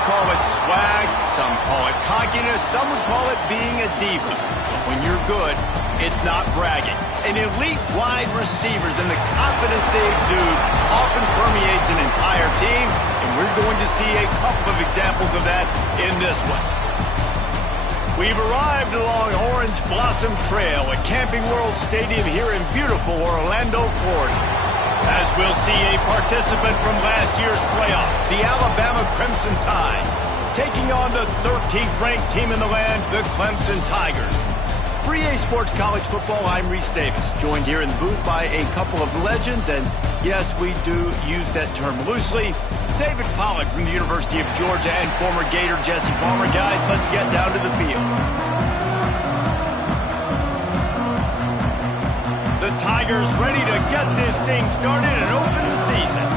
would call it swag, some call it cockiness, some would call it being a diva. But when you're good, it's not bragging. And elite wide receivers and the confidence they exude often permeates an entire team, and we're going to see a couple of examples of that in this one. We've arrived along Orange Blossom Trail at Camping World Stadium here in beautiful Orlando, Florida, as we'll see a participant from last year's playoff, the Alabama Crimson Tide, taking on the 13th ranked team in the land, the Clemson Tigers. For EA Sports College Football, I'm Reese Davis, joined here in the booth by a couple of legends, and yes, we do use that term loosely. David Pollack from the University of Georgia and former Gator Jesse Palmer. Guys, let's get down to the field. The Tigers ready to get this thing started and open the season.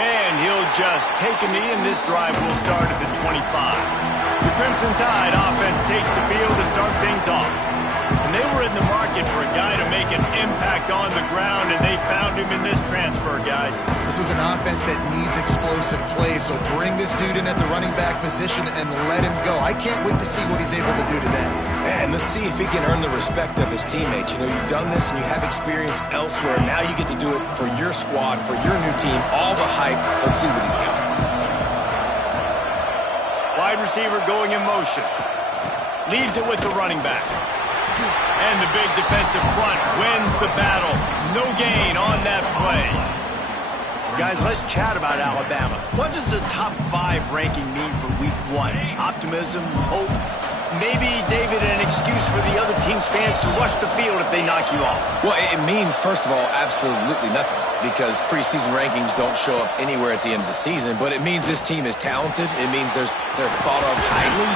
And he'll just take a knee, and this drive will start at the 25. The Crimson Tide offense takes the field to start things off. And they were in the market for a guy to make an impact on the ground, and they found him in this transfer, guys. This was an offense that needs explosive play, so bring this dude in at the running back position and let him go. I can't wait to see what he's able to do today. And let's see if he can earn the respect of his teammates. You know, you've done this and you have experience elsewhere. Now you get to do it for your squad, for your new team, all the hype. Let's see what he's got. Wide receiver going in motion. Leaves it with the running back. And the big defensive front wins the battle. No gain on that play. Guys, let's chat about Alabama. What does the top 5 ranking mean for week 1? Optimism, hope, maybe, David, an excuse for the other team's fans to rush the field if they knock you off? Well, it means, first of all, absolutely nothing, because preseason rankings don't show up anywhere at the end of the season, but it means this team is talented. It means they're thought of highly.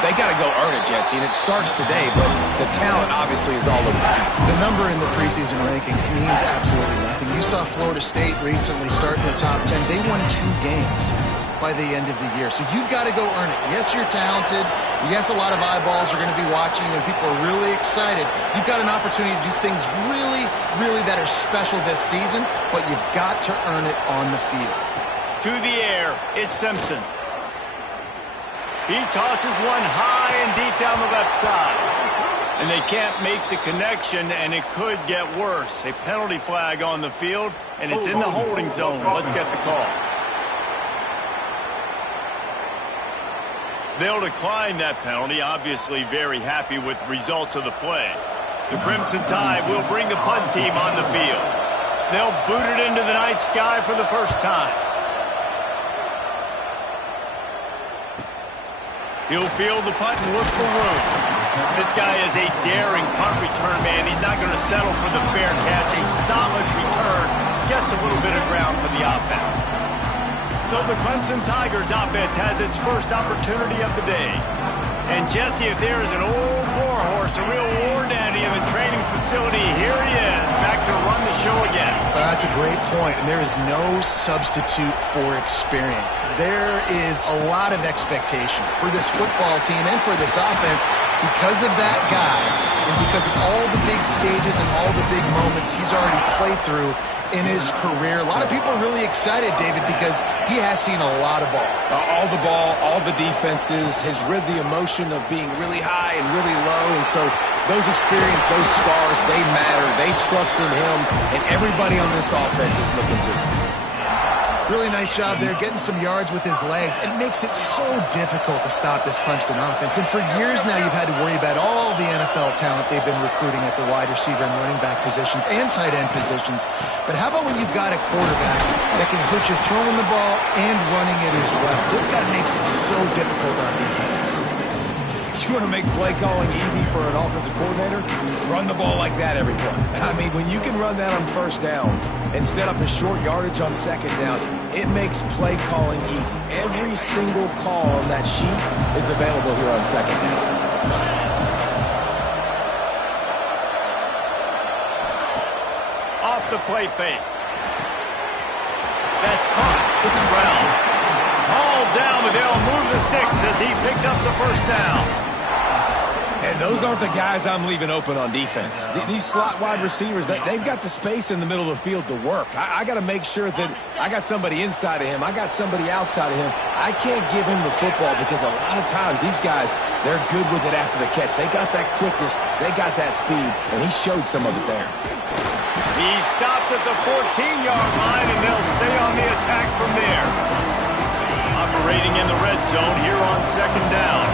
They got to go earn it, Jesse, and it starts today, but the talent obviously is all over the field. The number in the preseason rankings means absolutely nothing. You saw Florida State recently start in the top 10. They won 2 games by the end of the year. So you've got to go earn it. Yes, you're talented. Yes, a lot of eyeballs are going to be watching and people are really excited. You've got an opportunity to do things really, really that are special this season, but you've got to earn it on the field. To the air, it's Simpson. He tosses one high and deep down the left side. And they can't make the connection, and it could get worse. A penalty flag on the field, and it's in the holding zone. Let's get the call. They'll decline that penalty, obviously very happy with the results of the play. The Crimson Tide will bring the punt team on the field. They'll boot it into the night sky for the first time. He'll field the punt and look for room. This guy is a daring punt return man. He's not going to settle for the fair catch. A solid return gets a little bit of ground for the offense. So the Clemson Tigers offense has its first opportunity of the day. And Jesse, if there is an old warhorse, a real war daddy in the training facility, here he is, back to run the show again. That's a great point, and there is no substitute for experience. There is a lot of expectation for this football team and for this offense because of that guy and because of all the big stages and all the big moments he's already played through in his career. A lot of people are really excited, David, because he has seen a lot of ball. All the ball, all the defenses, has rid the emotion of being really high and really low, and so those experience, those scars, they matter. They trust in him, and everybody on this offense is looking to him. Really nice job there, getting some yards with his legs. It makes it so difficult to stop this Clemson offense. And for years now, you've had to worry about all the NFL talent they've been recruiting at the wide receiver and running back positions and tight end positions. But how about when you've got a quarterback that can hurt you throwing the ball and running it as well? This guy makes it so difficult on defenses. You want to make play calling easy for an offensive coordinator? Run the ball like that every play. I mean, when you can run that on first down and set up a short yardage on second down, it makes play calling easy. Every single call on that sheet is available here on second down. Off the play fake. That's caught. It's Brown. Hauled down, but they'll move the sticks as he picks up the first down. And those aren't the guys I'm leaving open on defense. These slot wide receivers, they've got the space in the middle of the field to work. I got to make sure that I got somebody inside of him. I got somebody outside of him. I can't give him the football because a lot of times these guys, they're good with it after the catch. They got that quickness. They got that speed, and he showed some of it there. He stopped at the 14-yard line, and they'll stay on the attack from there. Operating in the red zone here on second down.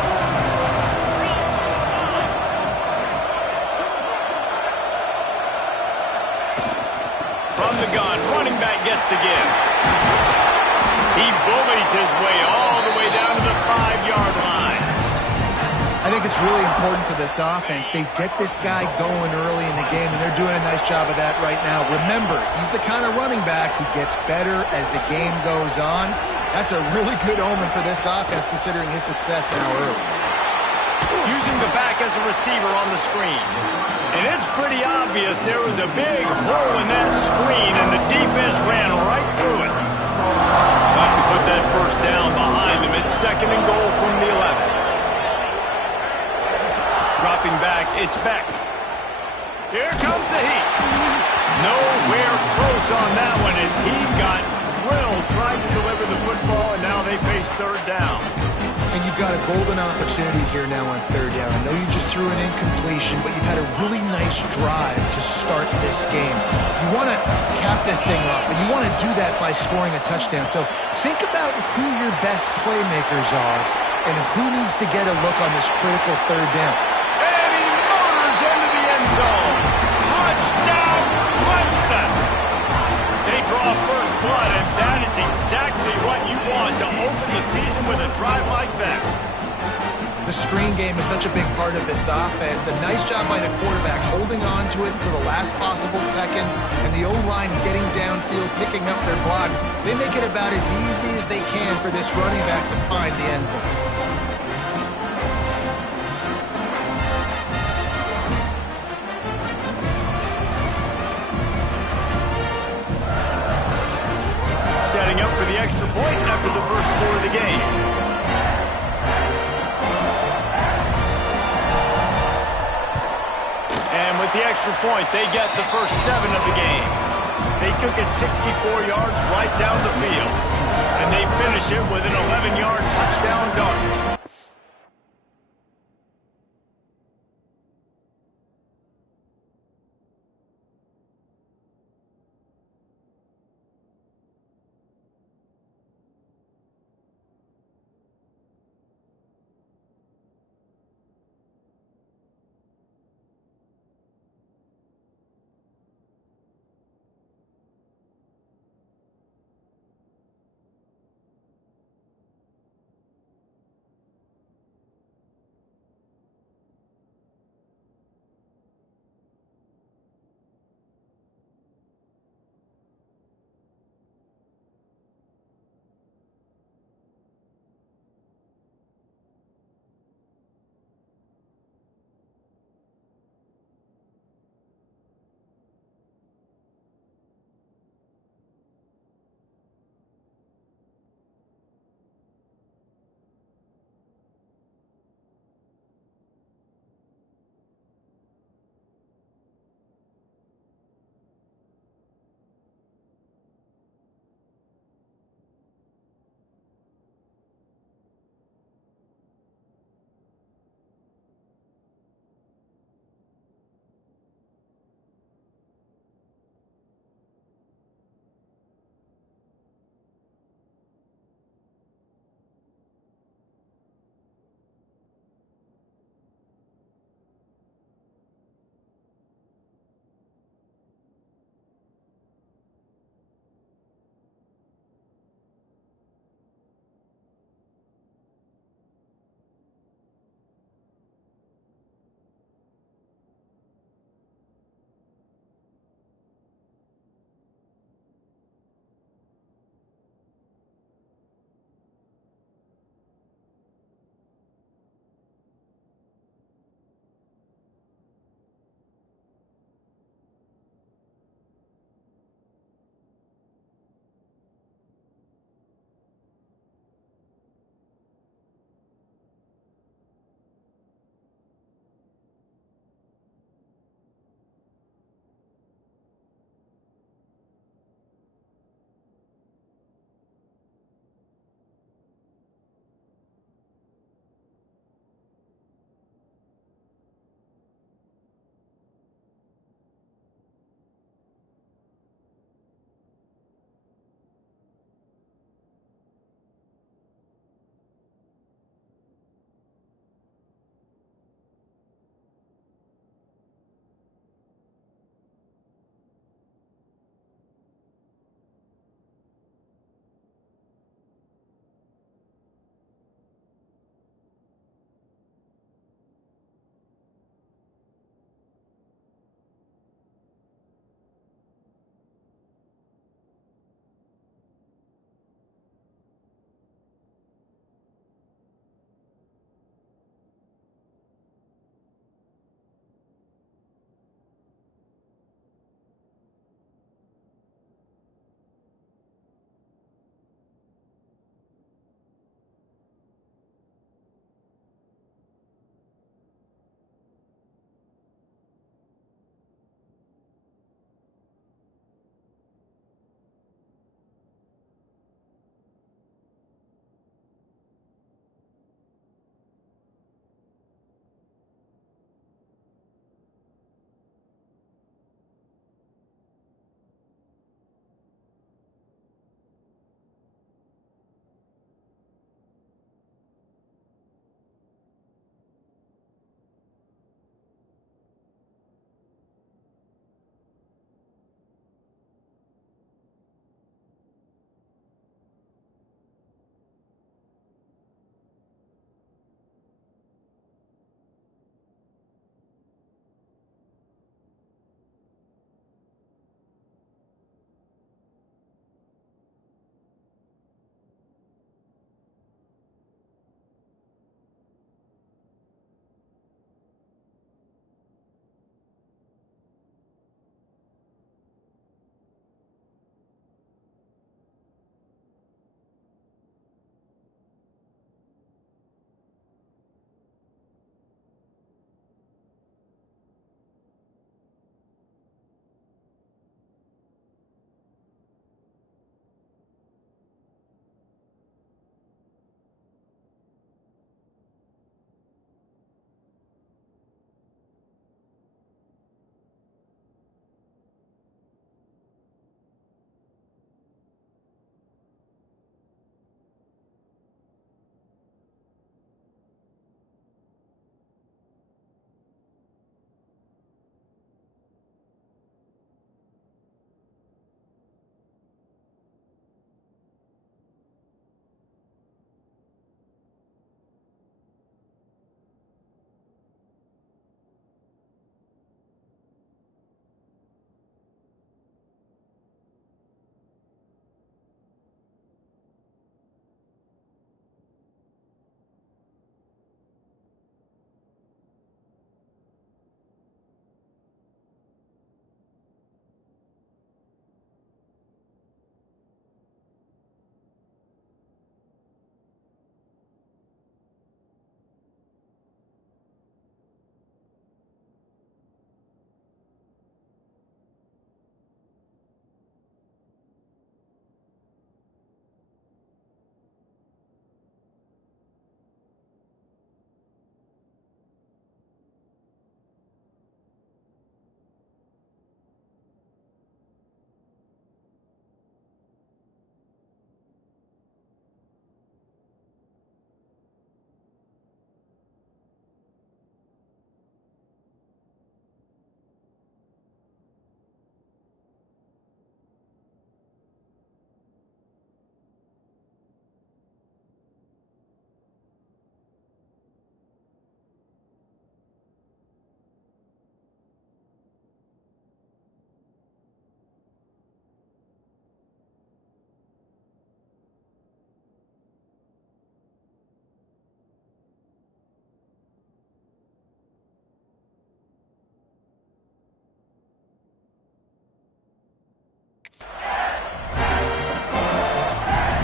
From the gun, running back gets to give. He bullies his way all the way down to the 5-yard line. I think it's really important for this offense. They get this guy going early in the game, and they're doing a nice job of that right now. Remember, he's the kind of running back who gets better as the game goes on. That's a really good omen for this offense, considering his success now early. Using the back as a receiver on the screen. And it's pretty obvious there was a big hole in that screen, and the defense ran right through it. Have to put that first down behind them. It's second and goal from the 11. Dropping back, it's Beck. Here comes the heat. Nowhere close on that one as he got drilled trying to deliver the football, and now they face third down. And you've got a golden opportunity here now on third down. I know you just threw an incompletion, but you've had a really nice drive to start this game. You want to cap this thing off, and you want to do that by scoring a touchdown. So think about who your best playmakers are and who needs to get a look on this critical third down. And he motors into the end zone. Touchdown, Clemson! They draw first blood, and that is exactly what you want to open the season with a drive like that. The screen game is such a big part of this offense. A nice job by the quarterback holding on to it to the last possible second, and the O-line getting downfield, picking up their blocks. They make it about as easy as they can for this running back to find the end zone. Setting up for the extra point after the first score of the game. And with the extra point, they get the first 7 of the game. They took it 64 yards right down the field. And they finish it with an 11-yard touchdown dart.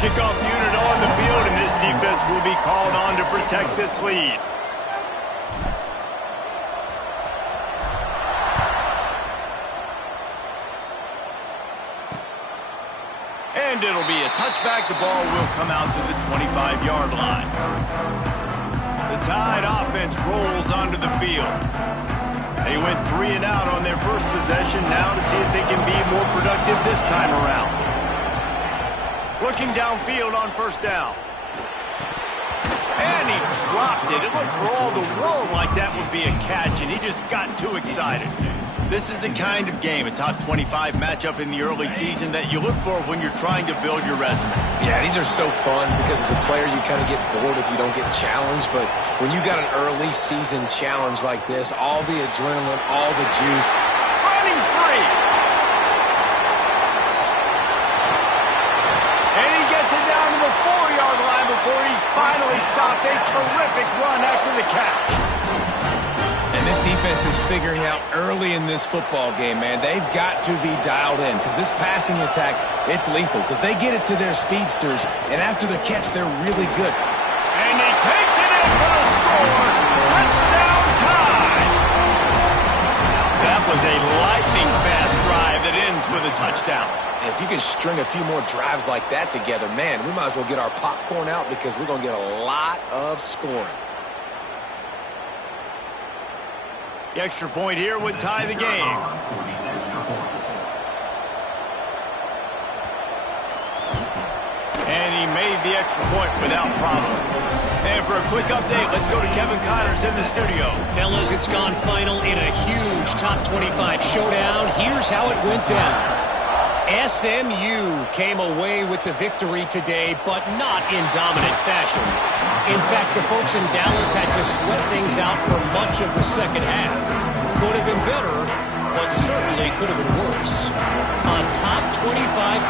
Kickoff unit on the field, and this defense will be called on to protect this lead. And it'll be a touchback. The ball will come out to the 25-yard line. The Tide offense rolls onto the field. They went 3 and out on their first possession. Now to see if they can be more productive this time around. Looking downfield on first down. And he dropped it. It looked for all the world like that would be a catch, and he just got too excited. This is the kind of game, a top 25 matchup in the early season, that you look for when you're trying to build your resume. Yeah, these are so fun because as a player you kind of get bored if you don't get challenged, but when you got an early season challenge like this, all the adrenaline, all the juice. Running free! And he gets it down to the 4-yard line before he's finally stopped. A terrific run after the catch. And this defense is figuring out early in this football game, man. They've got to be dialed in because this passing attack, it's lethal because they get it to their speedsters, and after the catch, they're really good. And he takes it in for the score. Touchdown Tide! That was a lightning-fast drive that ends with a touchdown. And if you can string a few more drives like that together, man, we might as well get our popcorn out because we're going to get a lot of scoring. The extra point here would tie the game. And he made the extra point without problem. And for a quick update, let's go to Kevin Connors in the studio. Fellas, it's gone final in a huge top 25 showdown. Here's how it went down. SMU came away with the victory today, but not in dominant fashion. In fact, the folks in Dallas had to sweat things out for much of the second half. Could have been better, but certainly could have been worse. A top 25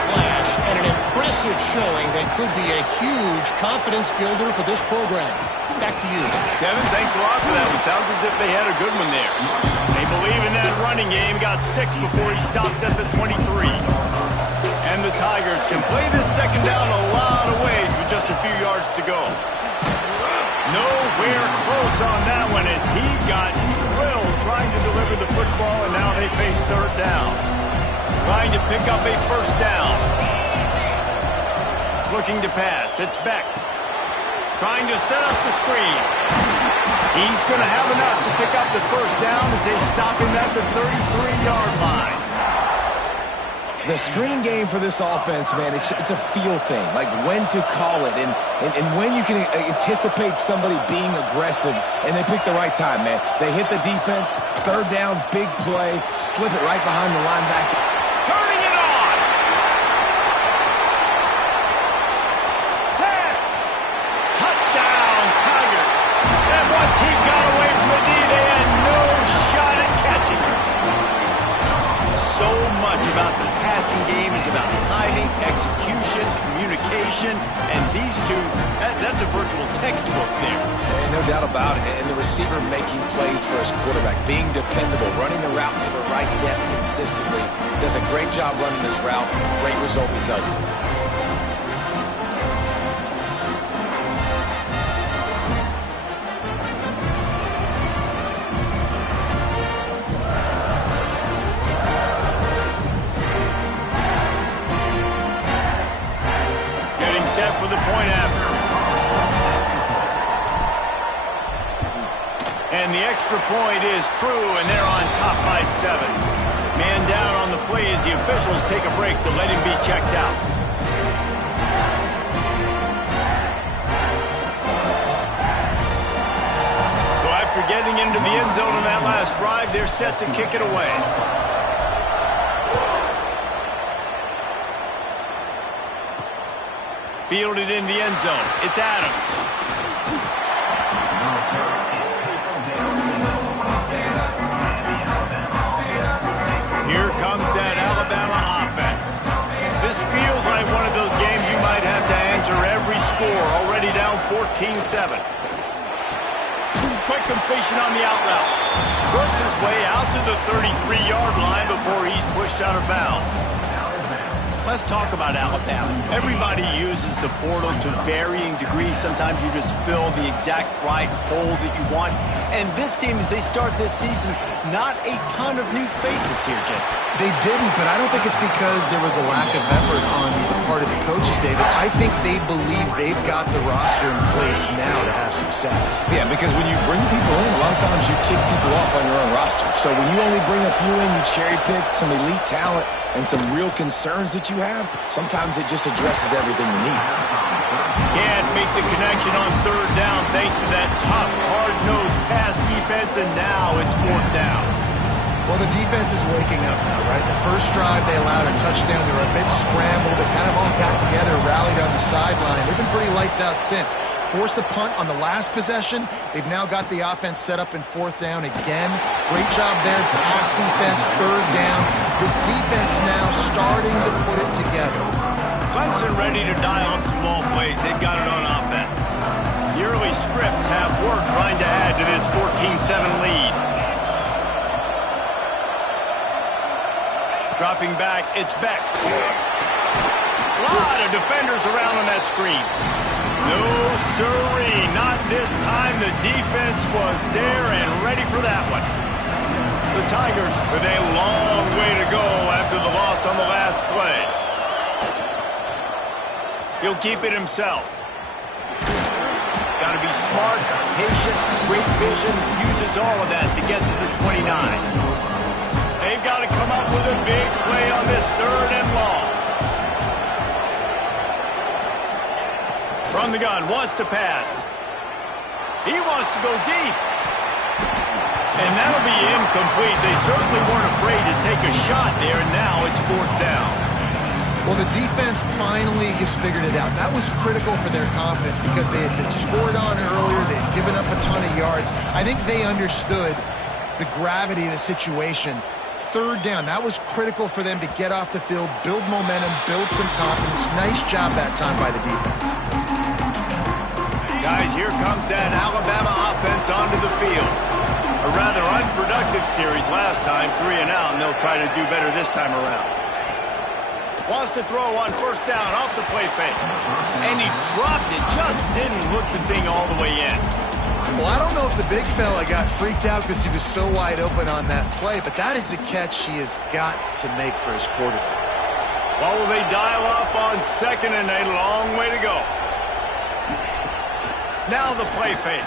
clash and an impressive showing that could be a huge confidence builder for this program. Back to you. Kevin, thanks a lot for that. It sounds as if they had a good one there. They believe in that running game, got 6 before he stopped at the 23. And the Tigers can play this second down a lot of ways with just a few yards to go. Nowhere close on that one as he got drilled trying to deliver the football, and now they face third down. Trying to pick up a first down. Looking to pass. It's Beck. Trying to set up the screen. He's going to have enough to pick up the first down as they stop him at the 33-yard line. The screen game for this offense, man, it's a feel thing, like when to call it and when you can anticipate somebody being aggressive, and they pick the right time, man. They hit the defense, third down, big play, slip it right behind the linebacker. Turning it on! 10! Touchdown, Tigers! And once he got away from the D, they had no shot at catching him. So much about the passing game is about timing, execution, communication, and these two, that's a virtual textbook there. And no doubt about it. And the receiver making plays for his quarterback, being dependable, running the route to the right depth consistently. Does a great job running his route. Great result because of it. Set for the point after. And the extra point is true, and they're on top by 7. Man down on the play as the officials take a break to let him be checked out. So after getting into the end zone in that last drive, they're set to kick it away. Fielded in the end zone. It's Adams. Here comes that Alabama offense. This feels like one of those games you might have to answer every score. Already down 14-7. Quick completion on the out route. Works his way out to the 33-yard line before he's pushed out of bounds. Let's talk about Alabama. Everybody uses the portal to varying degrees. Sometimes you just fill the exact right hole that you want. And this team, as they start this season, not a ton of new faces here, Jason. They didn't, but I don't think it's because there was a lack of effort on the part of the coaches, David. I think they believe they've got the roster in place now to have success. Yeah, because when you bring people in, a lot of times you tick people off on your own roster. So when you only bring a few in, you cherry pick some elite talent and some real concerns that you have, sometimes it just addresses everything you need. Can't make the connection on third down thanks to that tough, hard-nosed pass defense, and now it's fourth down. Well, the defense is waking up now, right? The first drive, they allowed a touchdown. They were a bit scrambled. They kind of all got together, rallied on the sideline. They've been pretty lights out since. Forced a punt on the last possession. They've now got the offense set up in fourth down again. Great job there. Pass defense, third down. This defense now starting to put it together. Clemson ready to dial up some ball plays. They've got it on offense. The early scripts have worked trying to add to this 14-7 lead. Dropping back, it's Beck. A lot of defenders around on that screen. No siree, not this time. The defense was there and ready for that one. The Tigers with a long way to go after the loss on the last play. He'll keep it himself. Got to be smart, patient, great vision, uses all of that to get to the 29. They've got to come up with a big play on this third and long. From the gun, wants to pass. He wants to go deep. And that'll be incomplete. They certainly weren't afraid to take a shot there, and now it's fourth down. Well, the defense finally has figured it out. That was critical for their confidence because they had been scored on earlier. They had given up a ton of yards. I think they understood the gravity of the situation. Third down, that was critical for them to get off the field, build momentum, build some confidence. Nice job that time by the defense. Guys, here comes that Alabama offense onto the field. A rather unproductive series last time, 3 and out, and they'll try to do better this time around. Wants to throw on first down off the play fake. And he dropped it, just didn't look the thing all the way in. Well, I don't know if the big fella got freaked out because he was so wide open on that play, but that is a catch he has got to make for his quarterback. Well, will they dial up on second and a long way to go? Now the play fake.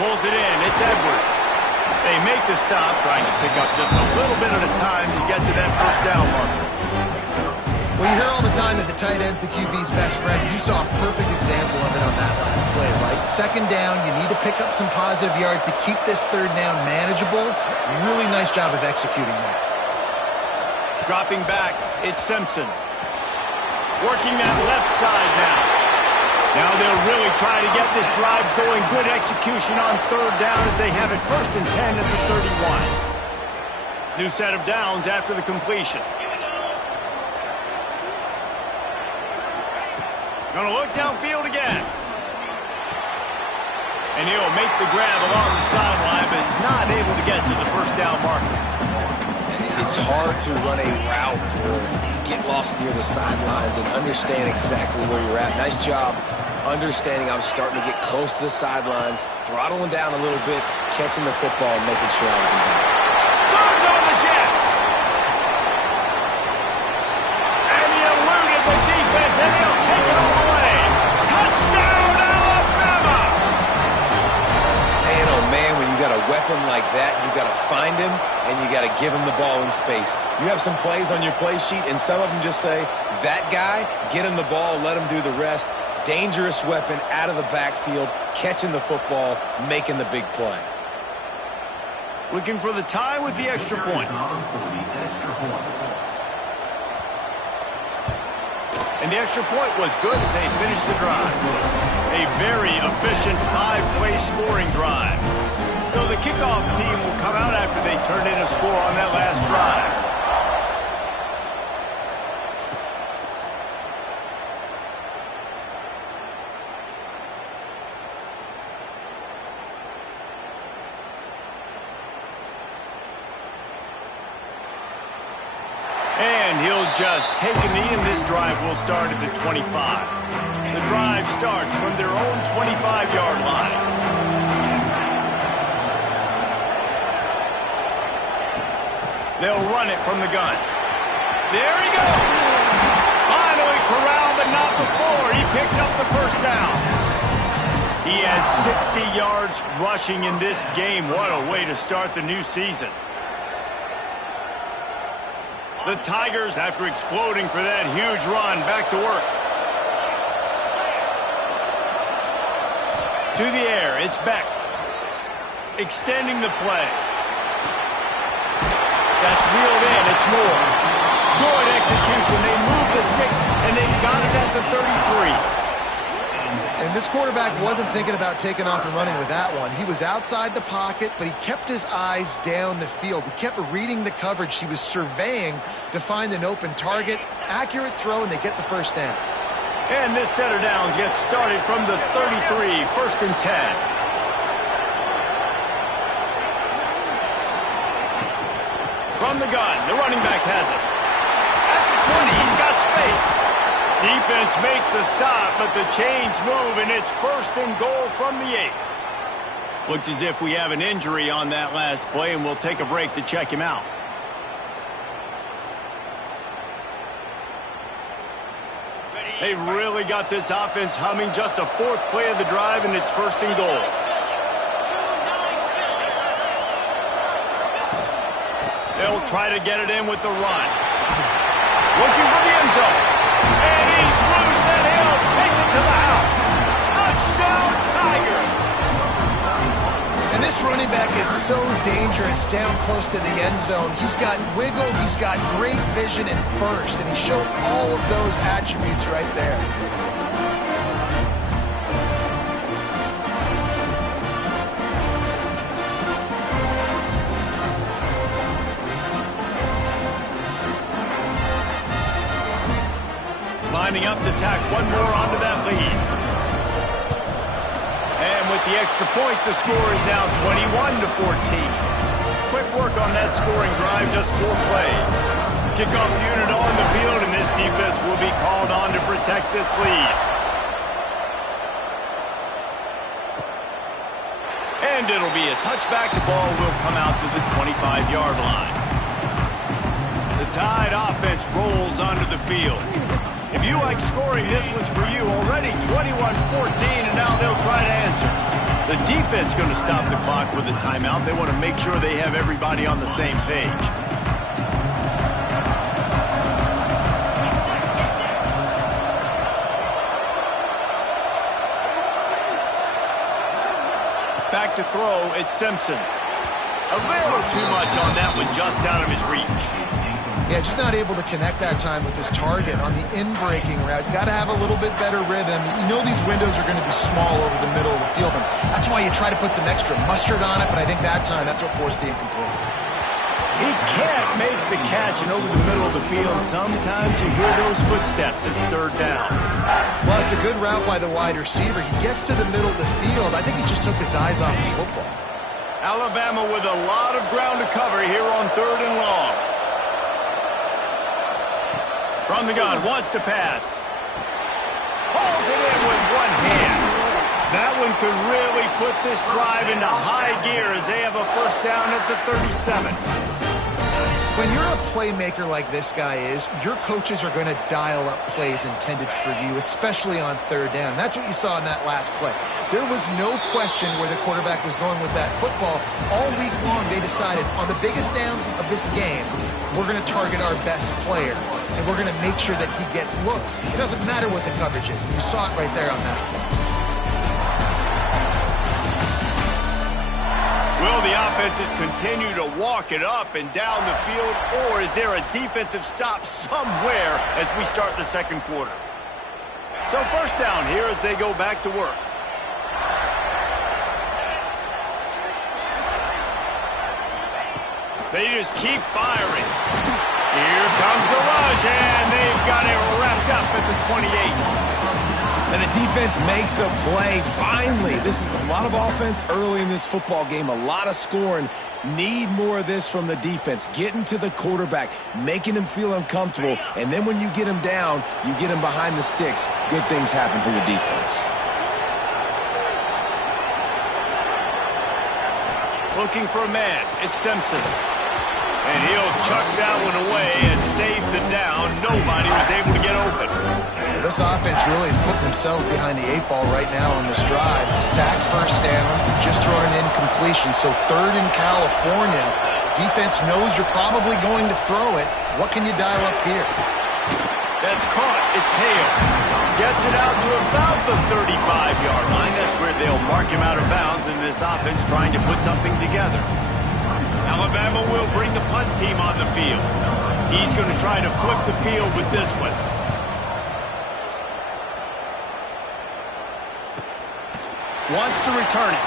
Pulls it in. It's Edwards. They make the stop, trying to pick up just a little bit at a time to get to that first down marker. Well, you hear all the time that the tight end's the QB's best friend. You saw a perfect example of it on that last play, right? Second down, you need to pick up some positive yards to keep this third down manageable. Really nice job of executing that. Dropping back, it's Simpson. Working that left side now. Now they'll really try to get this drive going. Good execution on third down as they have it first and 10 at the 31. New set of downs after the completion. Gonna look downfield again. And he'll make the grab along the sideline, but he's not able to get to the first down marker. It's hard to run a route or get lost near the sidelines and understand exactly where you're at. Nice job understanding I was starting to get close to the sidelines, throttling down a little bit, catching the football, and making sure I was in bounds. Turns on the Jets. And he eluded the defense, and he'll take it all the way. Touchdown, Alabama! Man, oh man, when you got a weapon like that, you got to find him, and you got to give him the ball in space. You have some plays on your play sheet, and some of them just say, that guy, get him the ball, let him do the rest. Dangerous weapon out of the backfield, catching the football, making the big play. Looking for the tie with the extra point. And the extra point was good as they finished the drive. A very efficient 5-play scoring drive. So the kickoff team will come out after they turned in a score on that last drive. And he'll just take a knee, and this drive will start at the 25. The drive starts from their own 25-yard line. They'll run it from the gun. There he goes! Finally corralled, but not before. He picked up the first down. He has 60 yards rushing in this game. What a way to start the new season. The Tigers, after exploding for that huge run, back to work. To the air, it's Beck. Extending the play. That's reeled in, it's Moore. Good execution. They move the sticks, and they've got it at the 33. And this quarterback wasn't thinking about taking off and running with that one. He was outside the pocket, but he kept his eyes down the field. He kept reading the coverage. He was surveying to find an open target. Accurate throw, and they get the first down. And this set of downs gets started from the 33, 1st and 10. From the gun, the running back has it. At the 20, he's got space. Defense makes a stop, but the chains move, and it's 1st and goal from the 8. Looks as if we have an injury on that last play, and we'll take a break to check him out. They've really got this offense humming. Just the 4th play of the drive, and it's 1st and goal. They'll try to get it in with the run. Looking for the end zone. And he's loose, and he'll take it to the house. Touchdown, Tigers! And this running back is so dangerous down close to the end zone. He's got wiggle, he's got great vision and burst, and he showed all of those attributes right there. Lining up to tack one more onto that lead. And with the extra point, the score is now 21-14. Quick work on that scoring drive, just 4 plays. Kickoff unit on the field, and this defense will be called on to protect this lead. And it'll be a touchback. The ball will come out to the 25-yard line. The Tide offense rolls onto the field. If you like scoring, this one's for you. Already 21-14, and now they'll try to answer. The defense going to stop the clock with a timeout. They want to make sure they have everybody on the same page. Back to throw, it's Simpson. A little too much on that one, just out of his reach. Yeah, just not able to connect that time with his target on the in-breaking route. You got to have a little bit better rhythm. You know these windows are going to be small over the middle of the field, and that's why you try to put some extra mustard on it, but I think that time that's what forced the incomplete. He can't make the catch, and over the middle of the field, sometimes you hear those footsteps. It's 3rd down. Well, it's a good route by the wide receiver. He gets to the middle of the field. I think he just took his eyes off the football. Alabama with a lot of ground to cover here on 3rd and long. From the gun, wants to pass. Hauls it in with one hand. That one could really put this drive into high gear as they have a 1st down at the 37. When you're a playmaker like this guy is, your coaches are going to dial up plays intended for you, especially on 3rd down. That's what you saw in that last play. There was no question where the quarterback was going with that football. All week long, they decided on the biggest downs of this game, we're going to target our best player, and we're going to make sure that he gets looks. It doesn't matter what the coverage is. You saw it right there on that play. Will the offenses continue to walk it up and down the field, or is there a defensive stop somewhere as we start the 2nd quarter? So 1st down here as they go back to work. They just keep firing. Here comes the rush, and they've got it wrapped up at the 28. And the defense makes a play. Finally, this is a lot of offense early in this football game, a lot of scoring. Need more of this from the defense. Getting to the quarterback, making him feel uncomfortable, and then when you get him down, you get him behind the sticks. Good things happen for your defense. Looking for a man. It's Simpson. And he'll chuck that one away and save the down. Nobody was able to get open. This offense really is putting themselves behind the 8 ball right now on this drive. Sacked first down, just throwing an incompletion. So 3rd in California. Defense knows you're probably going to throw it. What can you dial up here? That's caught. It's Hale. Gets it out to about the 35-yard line. That's where they'll mark him out of bounds, and this offense trying to put something together. Alabama will bring the punt team on the field. He's going to try to flip the field with this one. Wants to return it.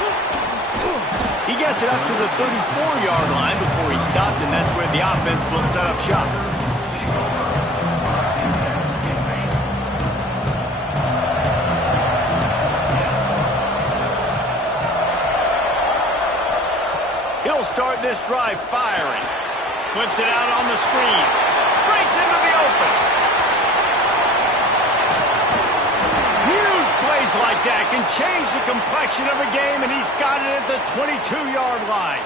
He gets it up to the 34-yard line before he stopped, and that's where the offense will set up shop. He'll start this drive firing. Flips it out on the screen. Breaks into the open. Huge plays like that can change the complexion of a game, and he's got it at the 22-yard line.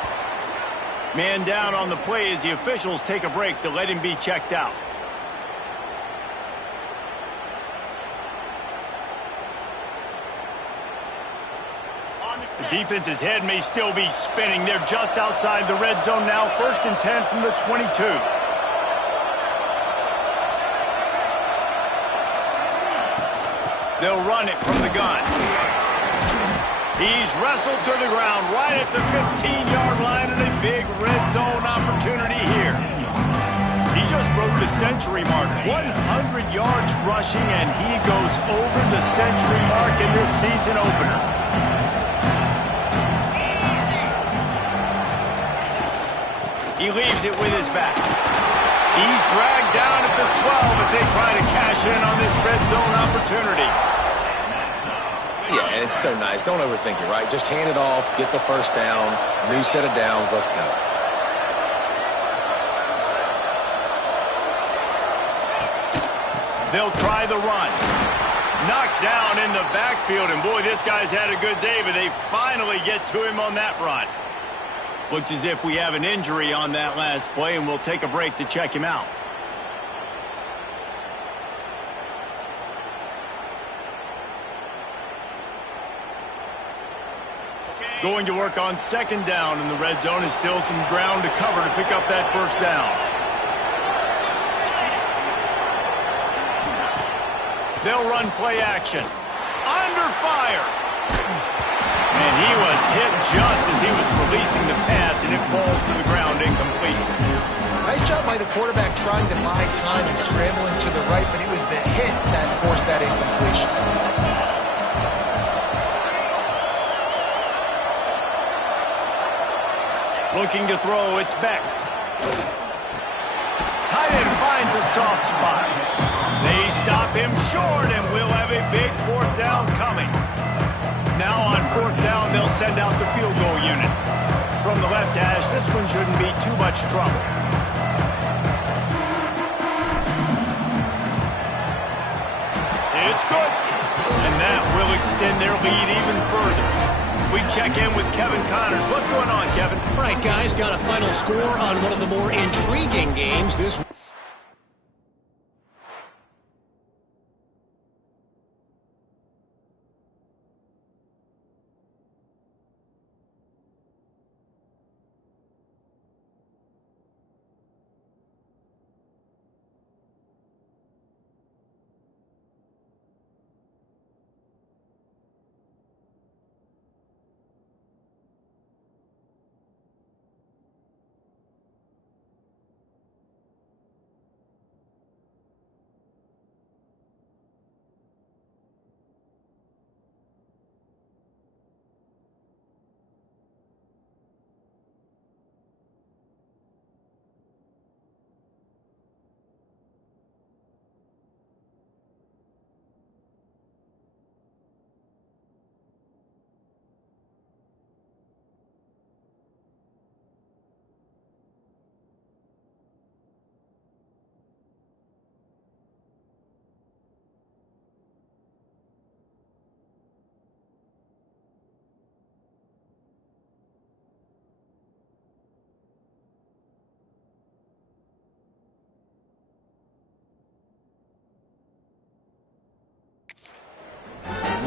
Man down on the play as the officials take a break to let him be checked out. The defense's head may still be spinning. They're just outside the red zone now. 1st and 10 from the 22. They'll run it from the gun. He's wrestled to the ground right at the 15-yard line, and a big red zone opportunity here. He just broke the century mark. 100 yards rushing, and he goes over the century mark in this season opener. He leaves it with his back. He's dragged down at the 12 as they try to cash in on this red zone opportunity. Yeah, it's so nice. Don't overthink it, right? Just hand it off, get the first down, new set of downs, let's go. They'll try the run. Knocked down in the backfield, and boy, this guy's had a good day, but they finally get to him on that run. Looks as if we have an injury on that last play, and we'll take a break to check him out. Going to work on 2nd down in the red zone. Is still some ground to cover to pick up that 1st down. They'll run play action. Under fire. And he was hit just as he was releasing the pass, and it falls to the ground incomplete. Nice job by the quarterback trying to buy time and scrambling to the right, but it was the hit that forced that incompletion. Looking to throw, it's Beck. Tight end finds a soft spot. They stop him short, and we'll have a big 4th down coming. Now on 4th down, they'll send out the field goal unit. From the left hash, this one shouldn't be too much trouble. It's good. And that will extend their lead even further. We check in with Kevin Connors. What's going on, Kevin? All right, guys, got a final score on one of the more intriguing games this week.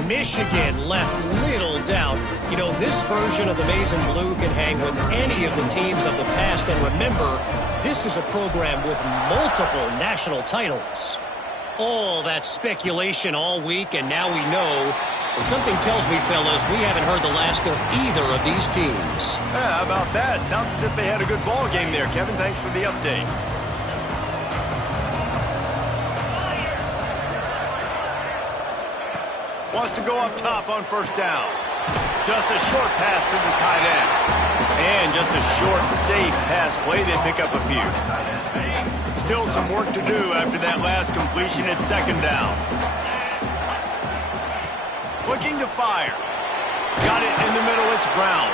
Michigan left little doubt. You know, this version of the Maize and Blue can hang with any of the teams of the past. And remember, this is a program with multiple national titles. All that speculation all week, and now we know. But something tells me, fellas, we haven't heard the last of either of these teams. Yeah, how about that? Sounds as if they had a good ball game there, Kevin. Thanks for the update. Wants to go up top on first down. Just a short pass to the tight end. And just a short, safe pass play. They pick up a few. Still some work to do after that last completion at second down. Looking to fire. Got it in the middle. It's Brown.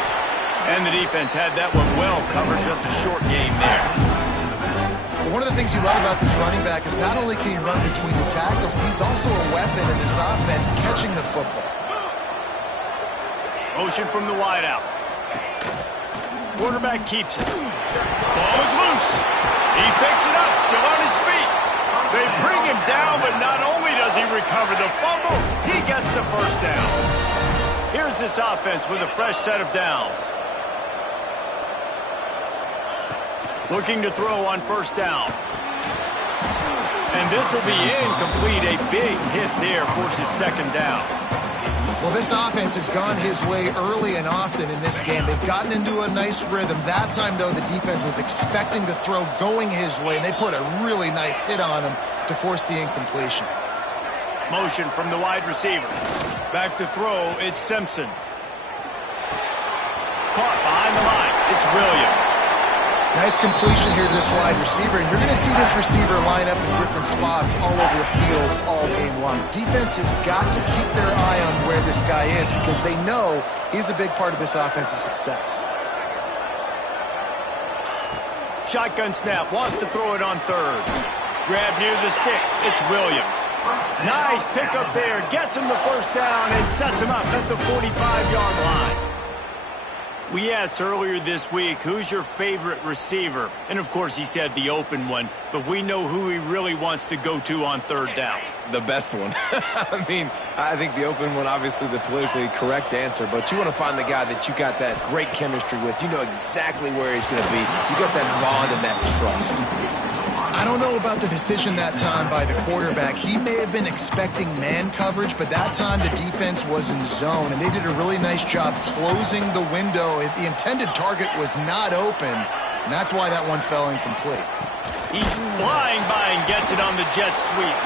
And the defense had that one well covered. Just a short game there. One of the things you love about this running back is not only can he run between the tackles, but he's also a weapon in this offense catching the football. Motion from the wideout. Quarterback keeps it. Ball is loose. He picks it up, still on his feet. They bring him down, but not only does he recover the fumble, he gets the first down. Here's this offense with a fresh set of downs. Looking to throw on first down. And this will be incomplete. A big hit there forces second down. Well, this offense has gone his way early and often in this game. They've gotten into a nice rhythm. That time, though, the defense was expecting the throw going his way, and they put a really nice hit on him to force the incompletion. Motion from the wide receiver. Back to throw, it's Simpson. Caught behind the line, it's Williams. Nice completion here to this wide receiver, and you're going to see this receiver line up in different spots all over the field all game long. Defense has got to keep their eye on where this guy is because they know he's a big part of this offense's success. Shotgun snap, wants to throw it on third. Grab near the sticks, it's Williams. Nice pickup there, gets him the first down and sets him up at the 45-yard line. We asked earlier this week, who's your favorite receiver? And, of course, he said the open one, but we know who he really wants to go to on third down. The best one. I mean, I think the open one, obviously the politically correct answer, but you want to find the guy that you got that great chemistry with. You know exactly where he's going to be. You got that bond and that trust. I don't know about the decision that time by the quarterback. He may have been expecting man coverage, but that time the defense was in zone, and they did a really nice job closing the window. The intended target was not open, and that's why that one fell incomplete. He's flying by and gets it on the jet sweep.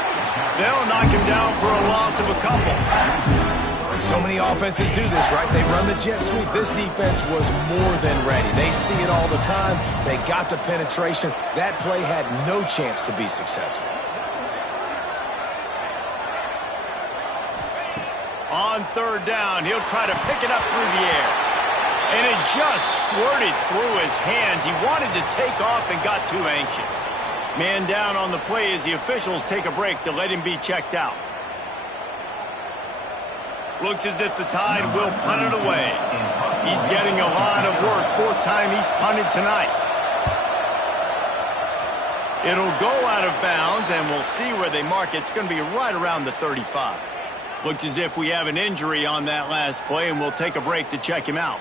They'll knock him down for a loss of a couple. So many offenses do this, right? They run the jet sweep. This defense was more than ready. They see it all the time. They got the penetration. That play had no chance to be successful. On third down, he'll try to pick it up through the air. And it just squirted through his hands. He wanted to take off and got too anxious. Man down on the play as the officials take a break to let him be checked out. Looks as if the Tide will punt it away. He's getting a lot of work. Fourth time he's punted tonight. It'll go out of bounds, and we'll see where they mark it. It's going to be right around the 35. Looks as if we have an injury on that last play, and we'll take a break to check him out.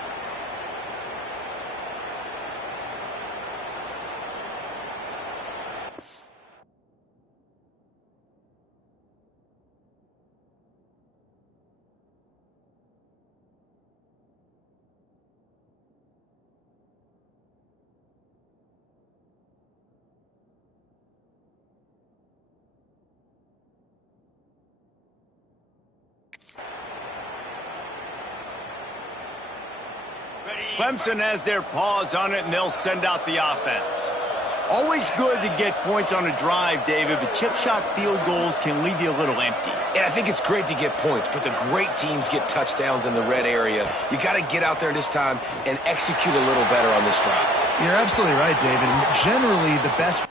Clemson has their paws on it, and they'll send out the offense. Always good to get points on a drive, David, but chip shot field goals can leave you a little empty. And I think it's great to get points, but the great teams get touchdowns in the red area. You got to get out there this time and execute a little better on this drive. You're absolutely right, David. And generally, the best